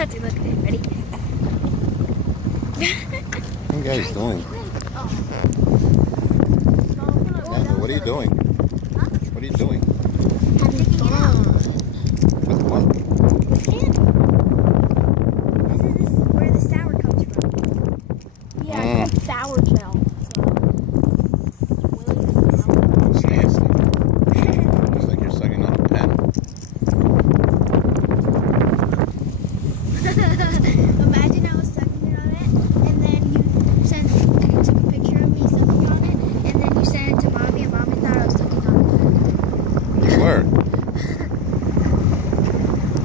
have to look at it. Ready? What are you guys doing? Nana, what are you doing? Huh? What are you doing?